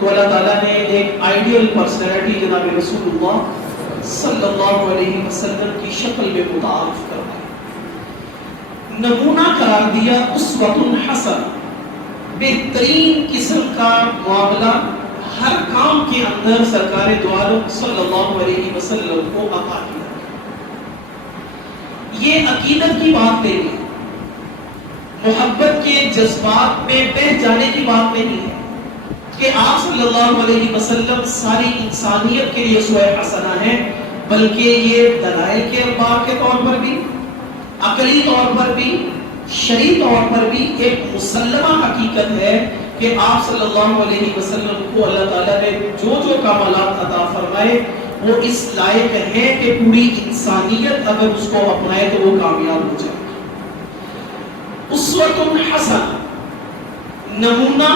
تو اللہ تعالیٰ نے ایک آئیڈیل پرسنالٹی جناب رسول اللہ صلی اللہ علیہ وسلم کی شکل میں متعارف کروائی، نمونہ قرار دیا، اسوۃ حسن، بہترین قسم کا معاملہ ہر کام کے اندر سرکار دو عالم صلی اللہ علیہ وسلم کو عطا کیا۔ یہ عقیدت کی بات نہیں ہے، محبت کے جذبات میں بہہ جانے کی بات نہیں ہے کہ آپ صلی اللہ علیہ وسلم ساری انسانیت کے لیے اسوہ حسنہ ہیں، بلکہ یہ دلائل کے اعتبار کے طور پر بھی، عقلی طور پر بھی، شرعی طور پر بھی ایک مسلمہ حقیقت ہے کہ آپ صلی اللہ علیہ وسلم کو اللہ تعالیٰ نے جو جو کمالات عطا فرمائے وہ اس لائق ہے کہ پوری انسانیت اگر اس کو اپنائے تو وہ کامیاب ہو جائے۔ اسوۃ حسن، نمونہ،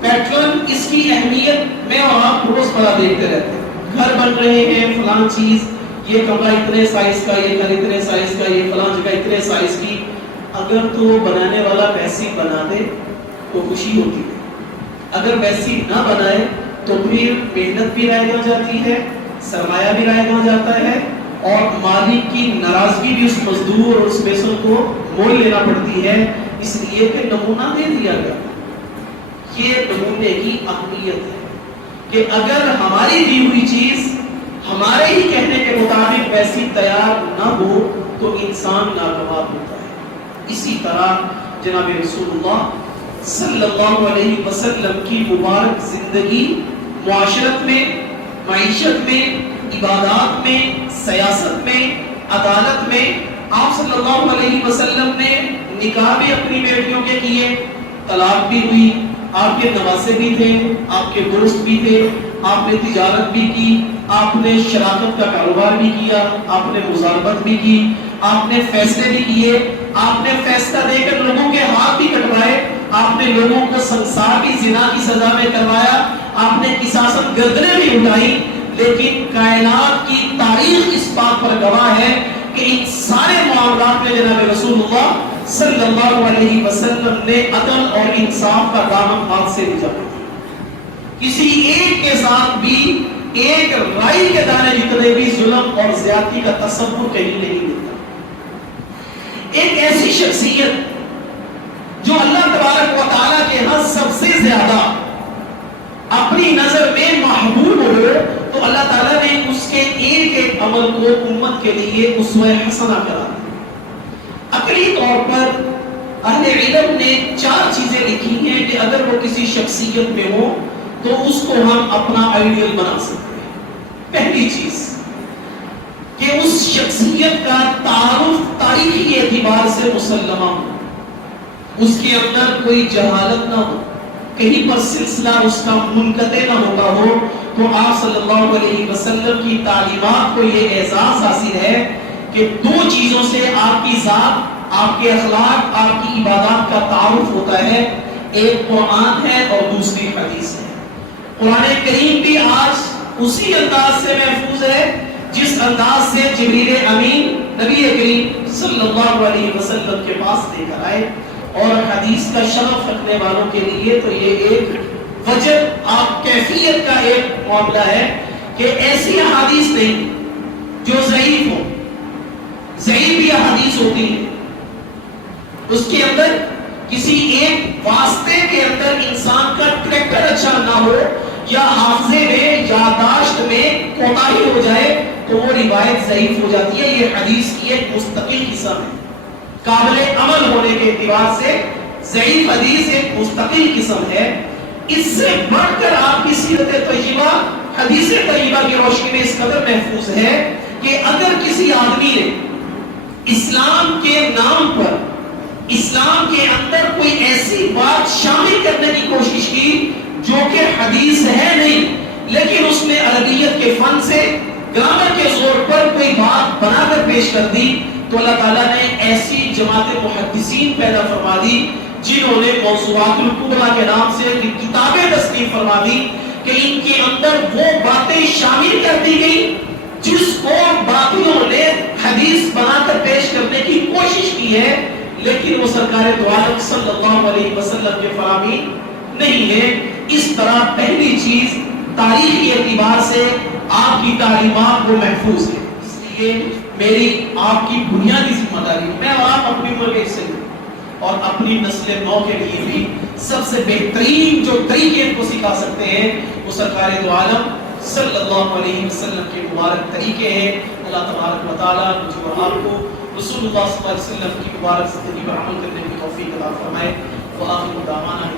پیٹرن، اس کی اہمیت میں اور آپ روز بڑا دیکھتے رہتے ہیں۔ گھر بن رہے ہیں، فلان چیز، یہ کمرہ اتنے سائز کا، یہ گھر اتنے سائز کا، یہ فلان جگہ اتنے سائز کی، اگر تو بنانے والا ویسی بنا دے تو خوشی ہوتی ہے، اگر ویسی نہ بنائے تو پھر محنت بھی رائج ہو جاتی ہے، سرمایہ بھی رائج ہو جاتا ہے، اور مالک کی ناراضگی بھی اس مزدور اور اس پیسوں کو مول لینا پڑتی ہے، اس لیے کہ نمونہ دے دیا گیا۔ یہ نمونے کی اہمیت ہے کہ اگر ہماری دی ہوئی چیز ہمارے ہی کہنے کے مطابق ویسی تیار نہ ہو تو انسان ناکام ہوتا ہے۔ اسی طرح جناب رسول اللہ صلی اللہ علیہ وسلم کی مبارک زندگی معاشرت میں، معیشت میں، عبادات میں، سیاست میں، عدالت میں، آپ صلی اللہ علیہ وسلم نے نکاح بھی اپنی بیٹیوں کے کیے، طلاق بھی ہوئی، آپ کے نواسے بھی تھے، آپ کے دوست بھی تھے، آپ نے تجارت بھی کی، آپ نے شراکت کا کاروبار بھی کیا، آپ نے مزاربت بھی کی، آپ نے فیصلے بھی کیے، آپ نے فیصلہ دے کر لوگوں کے ہاتھ بھی کٹوائے، آپ نے لوگوں کو سنسار کی زنا کی سزا میں کروایا، آپ نے قصاصت گردنیں بھی اٹھائی، لیکن کائنات کی تاریخ اس بات پر گواہ ہے کہ ان سارے معاملات میں جناب رسول اللہ صلی اللہ علیہ وسلم نے عدل اور انصاف کا دامن ہاتھ سے نہیں جاتا، کسی ایک کے ساتھ بھی ایک رائی کے دانے جتنے بھی ظلم اور زیادتی کا تصور کہیں نہیں ملتا۔ ایک ایسی شخصیت جو اللہ تبارک و تعالیٰ کے ہاں سب سے زیادہ اپنی نظر میں محبوب ہو، تو اللہ تعالیٰ نے اس کے ایک ایک عمل کو امت کے لیے اسوہ حسنہ کرا دیا۔ عقلی طور پر اہل علم نے 4 چیزیں لکھی ہیں کہ اگر وہ کسی شخصیت میں ہو تو اس کو ہم اپنا آئیڈیل بنا سکتے ہیں۔ پہلی چیز کہ اس شخصیت کا تعارف تاریخی اعتبار سے مسلمہ ہو، اس کے اندر کوئی جہالت نہ ہو، کہیں پر سلسلہ اس کا منقطع نہ ہوتا ہو، تو آپ صلی اللہ علیہ وسلم کی تعلیمات کو یہ اعزاز حاصل ہے کہ 2 چیزوں سے آپ کی ذات، آپ کے اخلاق، آپ کی عبادات کا تعارف ہوتا ہے، ایک قرآن ہے اور دوسری حدیث ہے۔ قرآن کریم بھی آج اسی انداز سے محفوظ ہے جس انداز سے جبریل امین نبی کریم صلی اللہ علیہ وسلم کے پاس لے کر آئے، اور حدیث کا شرف رکھنے والوں کے لیے تو یہ ایک وجہ آپ کیفیت کا ایک معاملہ ہے کہ ایسی حدیث نہیں جو ضعیف ہو، ضعیف بھی حدیث ہوتی ہے، اس کے اندر کسی ایک واسطے کے اندر انسان کا کریکٹر اچھا نہ ہو یا حافظے میں، یادداشت میں کوتاہی ہو جائے تو وہ روایت ضعیف ہو جاتی ہے۔ یہ حدیث کی ایک مستقل قسم ہے، قابل عمل ہونے کے اعتبار سے ضعیف حدیث ایک مستقل قسم ہے۔ اس سے بڑھ کر آپ کی سیرت طیبہ، حدیث طیبہ کی روشنی میں اس قدر محفوظ ہے کہ اگر کسی آدمی نے اسلام کے نام پر اسلام کے اندر کوئی ایسی بات شامل کرنے کی کوشش کی جو کہ حدیث ہے نہیں، لیکن اس نے عربیت کے فن سے، گرامر کے زور پر کوئی بات بنا کر پیش کر دی، تو اللہ تعالیٰ نے ایسی جماعت محدثین پیدا فرما دی جنہوں نے موضوعات الکبریٰ کے نام سے کتابیں تصنیف فرما دی کہ ان کے اندر وہ باتیں شامل کر دی گئی جس کو باقیوں نے حدیث بنا کر پیش کرنے کی کوشش کی ہے، لیکن وہ سرکار دو عالم صلی اللہ علیہ وسلم کے فرامین نہیں ہے۔ اس طرح پہلی چیز تاریخی اعتبار سے آپ کی تعلیمات وہ محفوظ ہے. اس لیے میری آپ کی بنیادی ذمہ داری ہے، میں اور آپ اپنی عمر کے حصے میں اور اپنی نسل نو کے لیے بھی سب سے بہترین جو طریقے ان کو سکھا سکتے ہیں وہ سرکار دو عالم صلی اللہ علیہ وسلم کے مبارک طریقے ہیں. اللہ تبارک و تعالیٰ مجھے اور آپ کو رسول اللہ صلی اللہ علیہ وسلم کی مبارک زندگی پر عمل کرنے کی توفیق عطا فرمائے. وآخر دعوانا